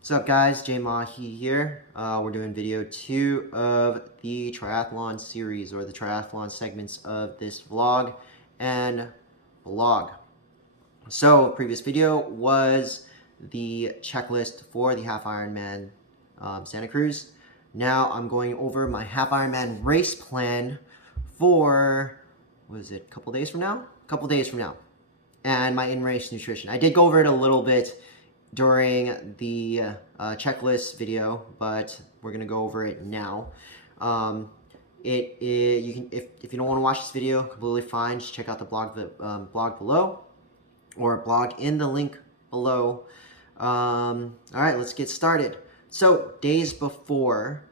What's up guys, Jay Mahi here. We're doing video 2 of the triathlon series, or the triathlon segments of this vlog and blog. So previous video was the checklist for the Half Ironman Santa Cruz. Now I'm going over my Half Ironman race plan for, a couple days from now? A couple days from now. And my in-race nutrition. I did go over it a little bit during the checklist video, but we're gonna go over it now. You can, if you don't want to watch this video, completely fine. Just check out the blog below, or blog in the link below. All right, let's get started. So days before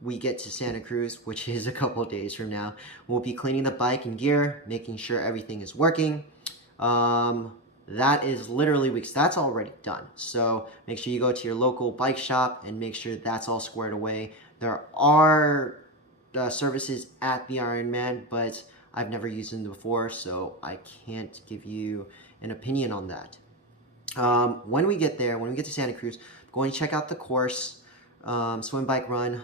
we get to Santa Cruz, which is a couple days from now, we'll be cleaning the bike and gear, making sure everything is working. That is literally weeks. That's already done. So make sure you go to your local bike shop and make sure that's all squared away. There are services at the Ironman, but I've never used them before, so I can't give you an opinion on that. When we get there, when we get to Santa Cruz, I'm going to check out the course, swim, bike, run.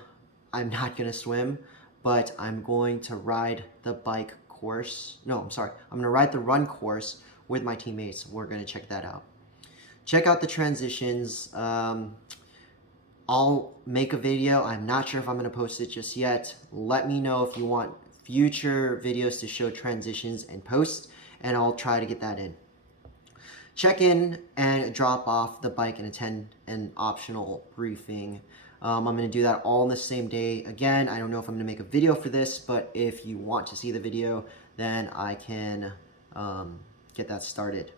I'm not going to swim, but I'm going to ride the bike course. No, I'm sorry. I'm going to ride the run course with my teammates. We're going to check that out. Check out the transitions. I'll make a video. I'm not sure if I'm going to post it just yet. Let me know if you want future videos to show transitions and posts, and I'll try to get that in. Check in and drop off the bike and attend an optional briefing. I'm going to do that all in the same day. Again, I don't know if I'm going to make a video for this, but if you want to see the video, then I can get that started.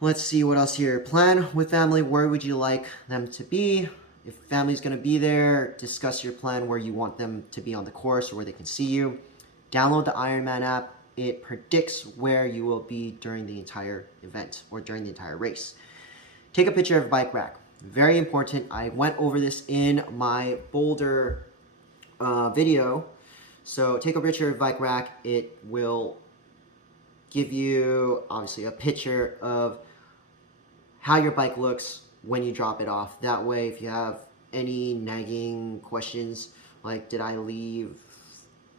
Let's see what else here. Plan with family. Where would you like them to be? If family's going to be there, discuss your plan where you want them to be on the course or where they can see you. Download the Ironman app. It predicts where you will be during the entire event or during the entire race. Take a picture of a bike rack. Very important. I went over this in my Boulder video. So take a picture of a bike rack. It will give you obviously a picture of how your bike looks when you drop it off. That way, if you have any nagging questions, like did I leave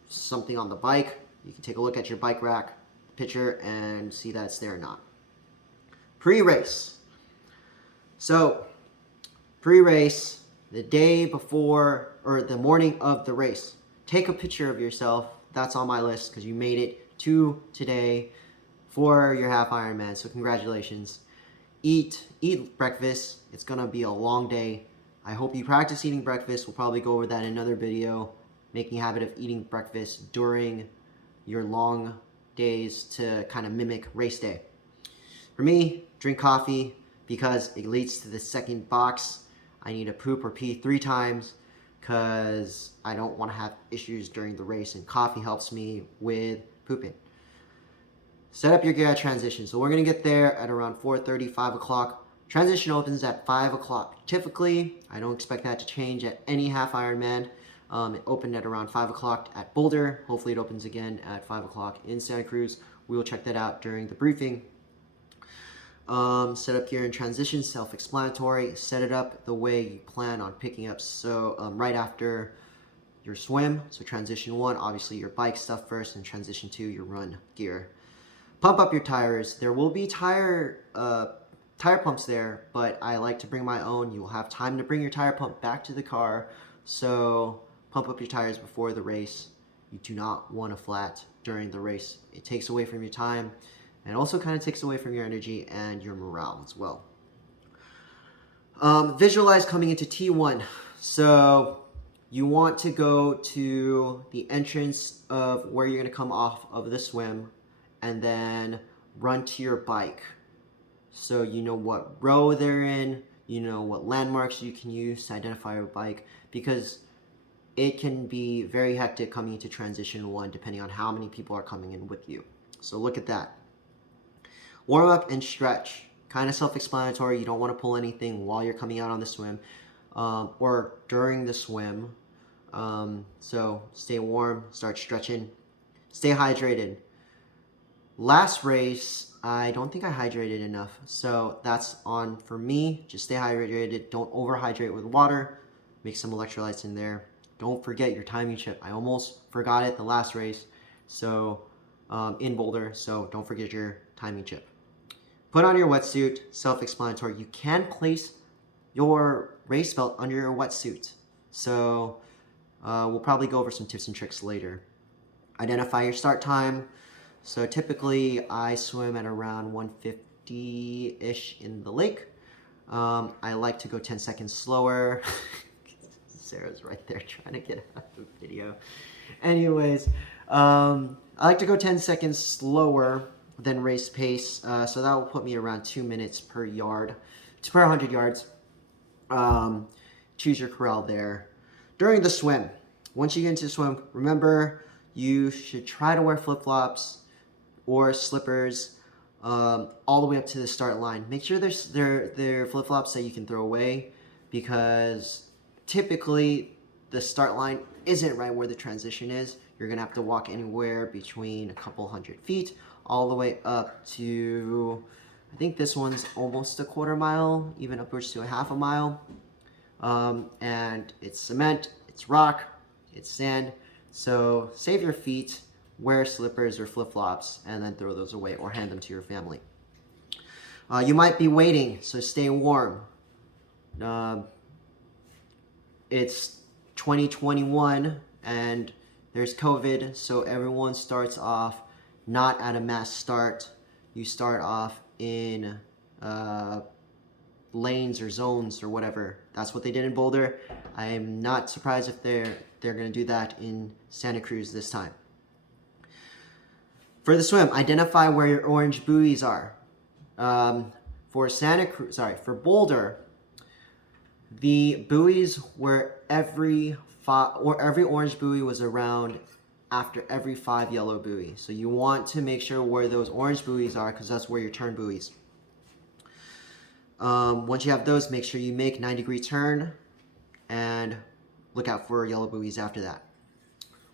something on the bike, you can take a look at your bike rack picture and see that it's there or not. Pre-race. So pre-race, the day before or the morning of the race, take a picture of yourself. That's on my list because you made it to today for your Half Ironman, so congratulations. Eat breakfast. It's gonna be a long day. I hope you practice eating breakfast. We'll probably go over that in another video, making a habit of eating breakfast during your long days to kind of mimic race day. For me, drink coffee because it leads to the second box. I need to poop or pee 3 times because I don't want to have issues during the race, and coffee helps me with pooping. Set up your gear at transition. So we're going to get there at around 4:30, 5 o'clock. Transition opens at 5 o'clock. Typically, I don't expect that to change at any Half Ironman. It opened at around 5 o'clock at Boulder. Hopefully it opens again at 5 o'clock in Santa Cruz. We will check that out during the briefing. Set up gear in transition, self-explanatory. Set it up the way you plan on picking up. So right after your swim, so transition 1, obviously your bike stuff first, and transition 2, your run gear. Pump up your tires. There will be tire pumps there, but I like to bring my own. You will have time to bring your tire pump back to the car, so pump up your tires before the race. You do not want a flat during the race. It takes away from your time, and also kind of takes away from your energy and your morale as well. Visualize coming into T1. So you want to go to the entrance of where you're going to come off of the swim, and then run to your bike. So you know what row they're in, you know what landmarks you can use to identify your bike, because it can be very hectic coming into transition 1 depending on how many people are coming in with you. So look at that. Warm up and stretch. Kind of self-explanatory. You don't want to pull anything while you're coming out on the swim or during the swim. So stay warm, start stretching, stay hydrated. Last race, I don't think I hydrated enough. So that's on for me. Just stay hydrated. Don't overhydrate with water. Mix some electrolytes in there. Don't forget your timing chip. I almost forgot it the last race. So in Boulder. So don't forget your timing chip. Put on your wetsuit. Self-explanatory. You can place your race belt under your wetsuit. So we'll probably go over some tips and tricks later. Identify your start time. So typically I swim at around 150-ish in the lake. I like to go 10 seconds slower. Sarah's right there trying to get out of the video. Anyways, I like to go 10 seconds slower than race pace. So that will put me around 2 minutes per yard, per 100 yards. Choose your corral there. During the swim, once you get into the swim, remember you should try to wear flip-flops or slippers all the way up to the start line. Make sure they're flip-flops that you can throw away, because typically the start line isn't right where the transition is. You're gonna have to walk anywhere between a couple 100 feet all the way up to, I think this one's almost a quarter mile, even upwards to a half a mile. And it's cement, it's rock, it's sand. So save your feet, wear slippers or flip-flops, and then throw those away or hand them to your family. You might be waiting, so stay warm. It's 2021 and there's COVID, so everyone starts off not at a mass start. You start off in lanes or zones or whatever. That's what they did in Boulder. I am not surprised if they're going to do that in Santa Cruz this time. For the swim, identify where your orange buoys are. For Boulder, the buoys were every orange buoy was around after every 5 yellow buoys. So you want to make sure where those orange buoys are, because that's where your turn buoys. Once you have those, make sure you make 90-degree turn and look out for yellow buoys after that.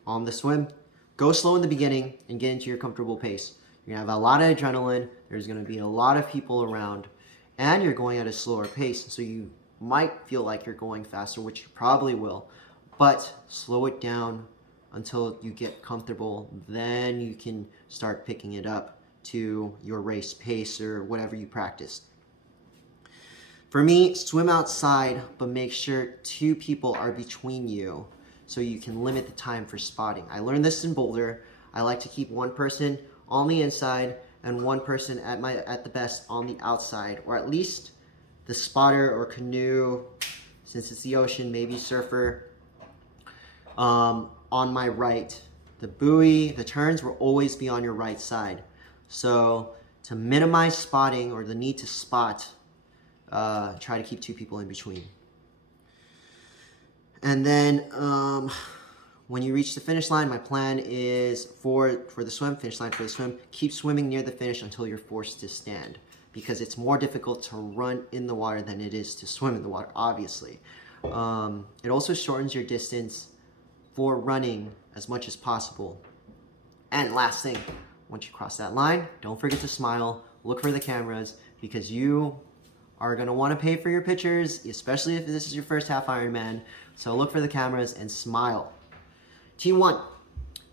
On the swim, go slow in the beginning and get into your comfortable pace. You're going to have a lot of adrenaline. There's going to be a lot of people around, and you're going at a slower pace. So you might feel like you're going faster, which you probably will, but slow it down until you get comfortable. Then you can start picking it up to your race pace or whatever you practiced. For me, swim outside, but make sure 2 people are between you so you can limit the time for spotting. I learned this in Boulder. I like to keep 1 person on the inside and 1 person at the best on the outside, or at least the spotter or canoe, since it's the ocean, maybe surfer, on my right. The buoy, the turns will always be on your right side. So to minimize spotting or the need to spot, try to keep 2 people in between. And then when you reach the finish line, my plan is for the swim, finish line for the swim, keep swimming near the finish until you're forced to stand, because it's more difficult to run in the water than it is to swim in the water, obviously. It also shortens your distance for running as much as possible. And last thing, once you cross that line, don't forget to smile, look for the cameras, because you are going to want to pay for your pictures, especially if this is your first half Ironman. So look for the cameras and smile. T1,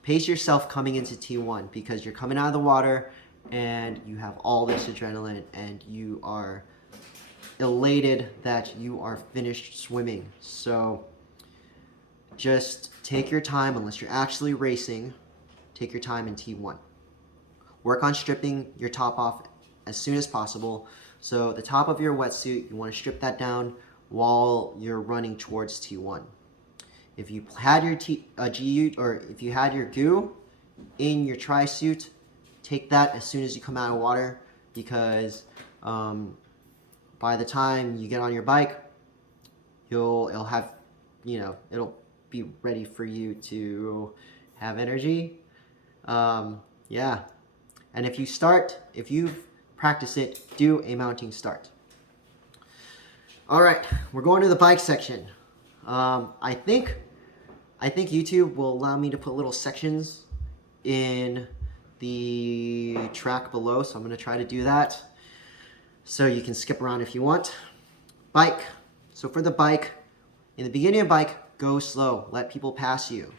pace yourself coming into T1, because you're coming out of the water and you have all this adrenaline and you are elated that you are finished swimming. So just take your time, unless you're actually racing, take your time in T1. Work on stripping your top off as soon as possible. So the top of your wetsuit, you want to strip that down while you're running towards T1. If you had your if you had your goo in your tri-suit, take that as soon as you come out of water, because by the time you get on your bike, it'll have, it'll be ready for you to have energy. Yeah. And if you've practiced it, do a mounting start. All right, we're going to the bike section. I think YouTube will allow me to put little sections in the track below, so I'm going to try to do that. So you can skip around if you want. Bike. So for the bike, in the beginning of bike, go slow. Let people pass you.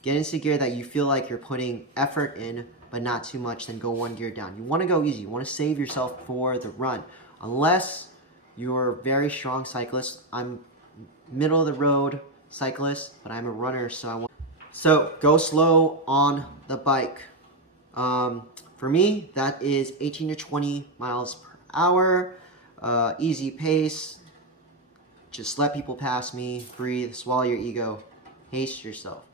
Get into gear that you feel like you're putting effort in, but not too much, then go one gear down. You want to go easy. You want to save yourself for the run. Unless you're a very strong cyclist. I'm middle of the road cyclist, but I'm a runner, so go slow on the bike. For me, that is 18 to 20 miles per hour, easy pace. Just let people pass me, breathe, swallow your ego, pace yourself.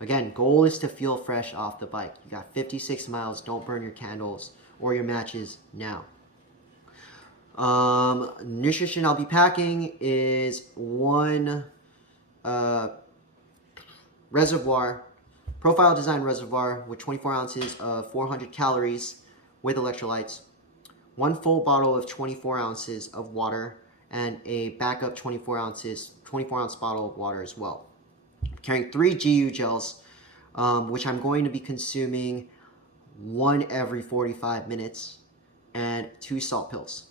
Again, goal is to feel fresh off the bike. You got 56 miles, don't burn your candles or your matches now. Nutrition I'll be packing is one reservoir, profile design reservoir with 24 ounces of 400 calories with electrolytes, one full bottle of 24 ounces of water, and a backup 24 ounce bottle of water as well. I'm carrying 3 GU gels, which I'm going to be consuming one every 45 minutes, and 2 salt pills.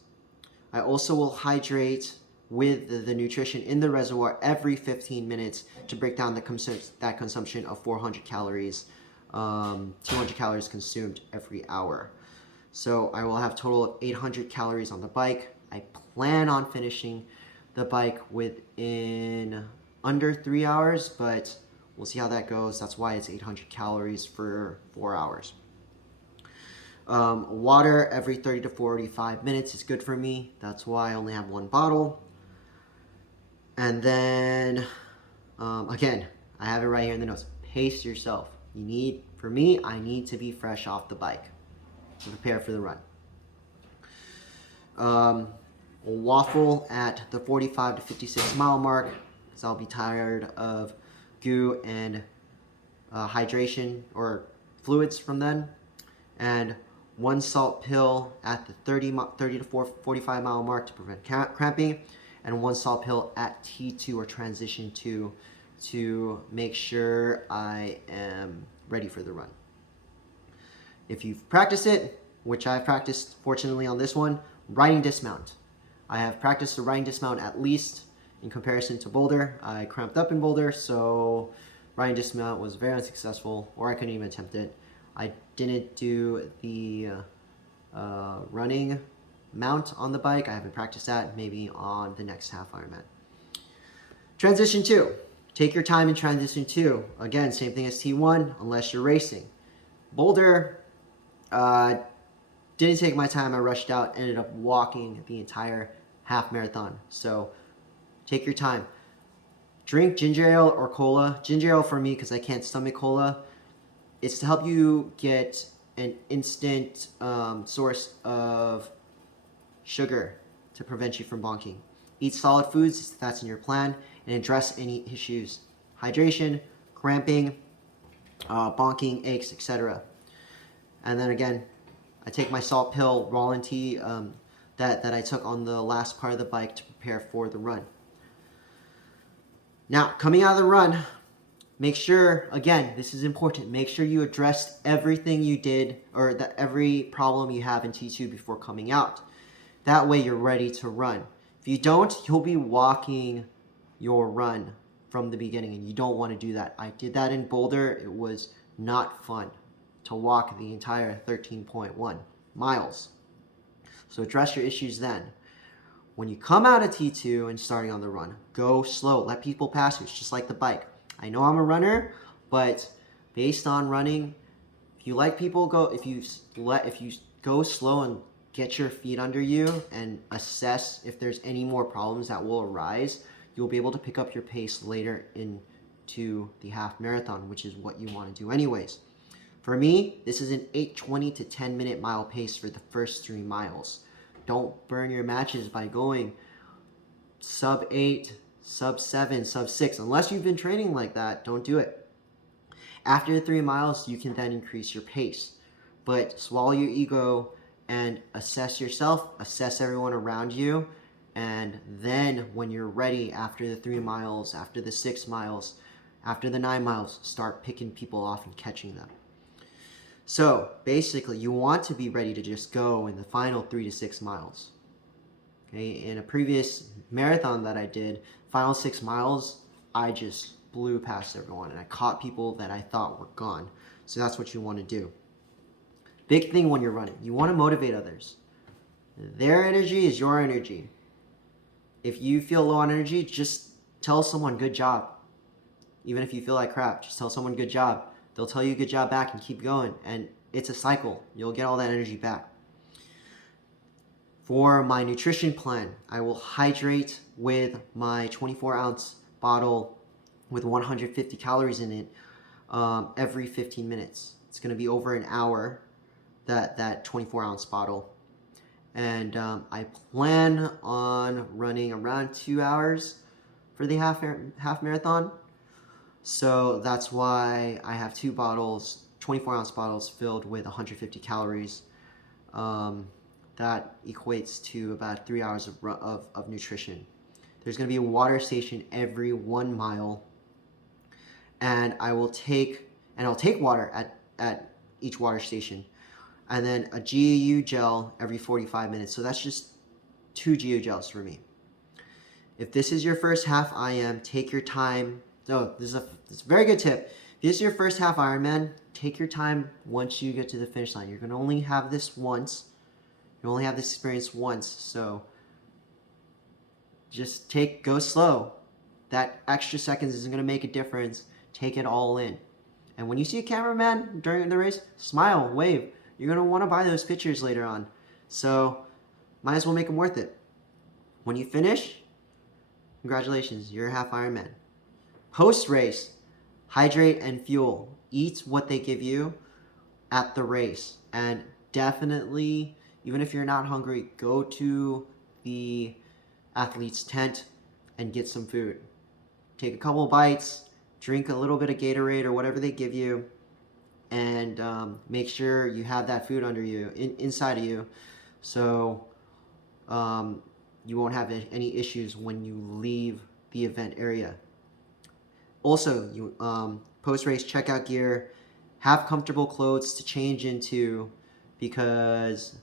I also will hydrate with the nutrition in the reservoir every 15 minutes to break down that consumption of 400 calories, 200 calories consumed every hour. So I will have a total of 800 calories on the bike. I plan on finishing the bike within under 3 hours, but we'll see how that goes. That's why it's 800 calories for 4 hours. Water every 30 to 45 minutes is good for me. That's why I only have 1 bottle. And then, again, I have it right here in the notes. Pace yourself. For me, I need to be fresh off the bike to prepare for the run. Waffle at the 45 to 56 mile mark, because I'll be tired of goo and hydration or fluids from then. And 1 salt pill at the 30 to 45 mile mark to prevent cramping, and 1 salt pill at T2 or transition 2 to make sure I am ready for the run. If you've practiced it, which I've practiced fortunately on this one, riding dismount. I have practiced the riding dismount at least in comparison to Boulder. I cramped up in Boulder, so riding dismount was very unsuccessful, or I couldn't even attempt it. I didn't do the running mount on the bike. I haven't practiced that. Maybe on the next Half Ironman. Transition 2. Take your time in transition 2. Again, same thing as T1, unless you're racing. Boulder, didn't take my time. I rushed out, ended up walking the entire half marathon. So take your time. Drink ginger ale or cola. Ginger ale for me because I can't stomach cola. It's to help you get an instant source of sugar to prevent you from bonking. Eat solid foods if that's in your plan, and address any issues. Hydration, cramping, bonking, aches, etc. And then again, I take my salt pill, Rollin tea, that I took on the last part of the bike to prepare for the run. Now, coming out of the run, make sure, again, this is important, make sure you addressed everything you did, or every problem you have in T2 before coming out. That way you're ready to run. If you don't, you'll be walking your run from the beginning, and you don't want to do that. I did that in Boulder. It was not fun to walk the entire 13.1 miles. So address your issues then. When you come out of T2 and starting on the run, go slow. Let people pass you. It's just like the bike. I know I'm a runner, but based on running, if you let people go, if you go slow and get your feet under you and assess if there's any more problems that will arise, you'll be able to pick up your pace later into the half marathon, which is what you want to do anyways. For me, this is an 8:20 to 10-minute mile pace for the first 3 miles. Don't burn your matches by going sub 8, sub 7, sub 6. Unless you've been training like that, don't do it. After the 3 miles, you can then increase your pace. But swallow your ego and assess yourself, assess everyone around you, and then when you're ready after the 3 miles, after the 6 miles, after the 9 miles, start picking people off and catching them. So basically, you want to be ready to just go in the final 3 to 6 miles. Okay, in a previous marathon that I did, final 6 miles, I just blew past everyone and I caught people that I thought were gone. So that's what you want to do. Big thing when you're running, you want to motivate others. Their energy is your energy. If you feel low on energy, just tell someone good job. Even if you feel like crap, just tell someone good job. They'll tell you good job back and keep going. And it's a cycle. You'll get all that energy back. For my nutrition plan, I will hydrate with my 24-ounce bottle with 150 calories in it every 15 minutes. It's going to be over an hour, that 24-ounce bottle. And I plan on running around 2 hours for the half marathon. So that's why I have 2 bottles, 24-ounce bottles filled with 150 calories. That equates to about 3 hours of nutrition. There's going to be a water station every 1 mile. And I'll take water at each water station. And then a GU gel every 45 minutes. So that's just 2 GU gels for me. If this is your first half IM, take your time. Oh, this is a very good tip. If this is your first half Ironman, take your time once you get to the finish line. You're going to only have this once. You only have this experience once. So just go slow. That extra seconds isn't going to make a difference. Take it all in. And when you see a cameraman during the race, smile, wave. You're going to want to buy those pictures later on. So might as well make them worth it. When you finish, congratulations, you're a half Ironman. Post-race, hydrate and fuel. Eat what they give you at the race. And definitely, even if you're not hungry, go to the athlete's tent and get some food. Take a couple bites, drink a little bit of Gatorade or whatever they give you, and make sure you have that food under you, inside of you, so you won't have any issues when you leave the event area. Also, you post-race checkout gear, have comfortable clothes to change into, because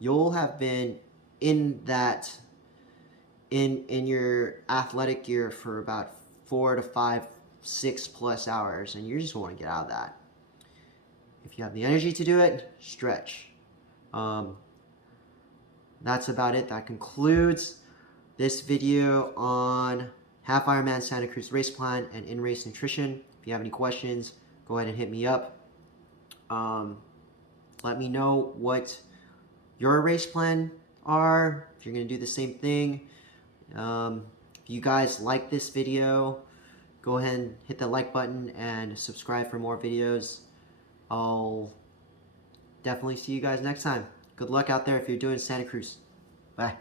you'll have been in your athletic gear for about 4 to 5, 6 plus hours, and you just want to get out of that. If you have the energy to do it, stretch. That's about it. That concludes this video on Half Ironman Santa Cruz race plan and in-race nutrition. If you have any questions, go ahead and hit me up. Let me know what your race plan are, if you're going to do the same thing. If you guys like this video, go ahead and hit the like button and subscribe for more videos. I'll definitely see you guys next time. Good luck out there if you're doing Santa Cruz. Bye.